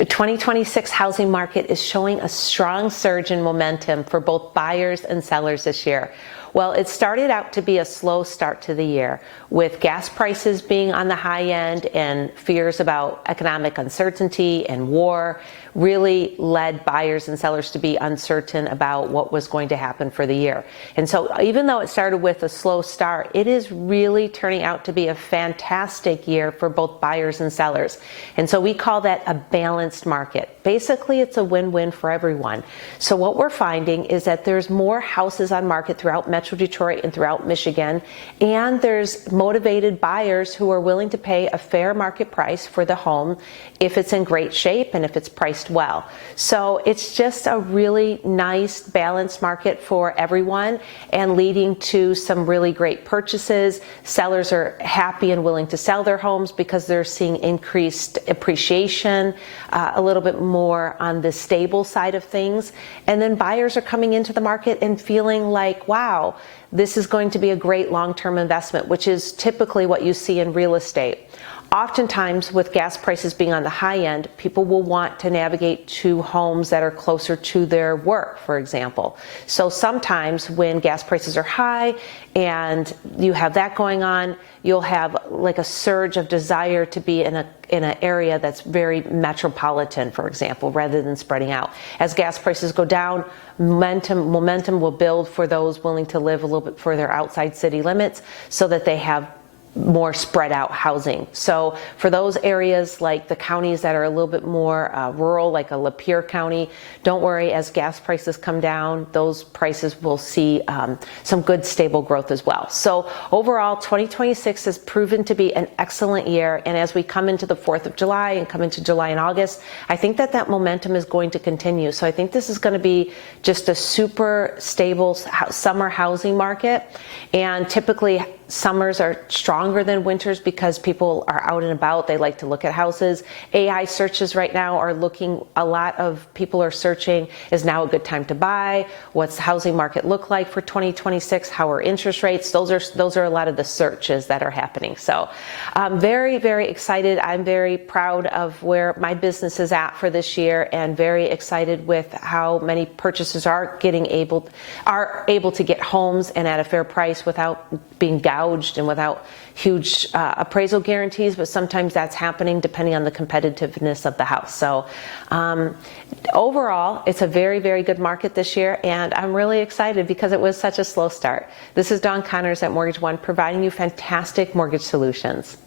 The 2026 housing market is showing a strong surge in momentum for both buyers and sellers this year. Well, it started out to be a slow start to the year, with gas prices being on the high end and fears about economic uncertainty and war really led buyers and sellers to be uncertain about what was going to happen for the year. And so even though it started with a slow start, it is really turning out to be a fantastic year for both buyers and sellers. And so we call that a balanced market. Basically, it's a win-win for everyone. So what we're finding is that there's more houses on market throughout Metro Detroit and throughout Michigan, and there's motivated buyers who are willing to pay a fair market price for the home if it's in great shape and if it's priced well. So it's just a really nice balanced market for everyone and leading to some really great purchases. Sellers are happy and willing to sell their homes because they're seeing increased appreciation, a little bit more on the stable side of things. And then buyers are coming into the market and feeling like, wow, this is going to be a great long-term investment, which is typically what you see in real estate. Oftentimes, with gas prices being on the high end, people will want to navigate to homes that are closer to their work, for example. So sometimes when gas prices are high and you have that going on, you'll have like a surge of desire to be in an area that's very metropolitan, for example, rather than spreading out. As gas prices go down, momentum will build for those willing to live a little bit further outside city limits so that they have more spread out housing. So for those areas like the counties that are a little bit more rural, like a Lapeer County, don't worry, as gas prices come down, those prices will see some good stable growth as well. So overall, 2026 has proven to be an excellent year, and as we come into the 4th of July and come into July and August, I think that momentum is going to continue. So I think this is going to be just a super stable summer housing market, and typically summers are stronger than winters because people are out and about. They like to look at houses. AI searches right now are looking, a lot of people are searching, is now a good time to buy? What's the housing market look like for 2026? How are interest rates? Those are a lot of the searches that are happening. So I'm very, very excited. I'm very proud of where my business is at for this year, and very excited with how many purchasers are able to get homes and at a fair price without being gouged and without huge appraisal guarantees, but sometimes that's happening depending on the competitiveness of the house. So overall, it's a very, very good market this year, and I'm really excited because it was such a slow start. This is Dawn Connors at Mortgage One, providing you fantastic mortgage solutions.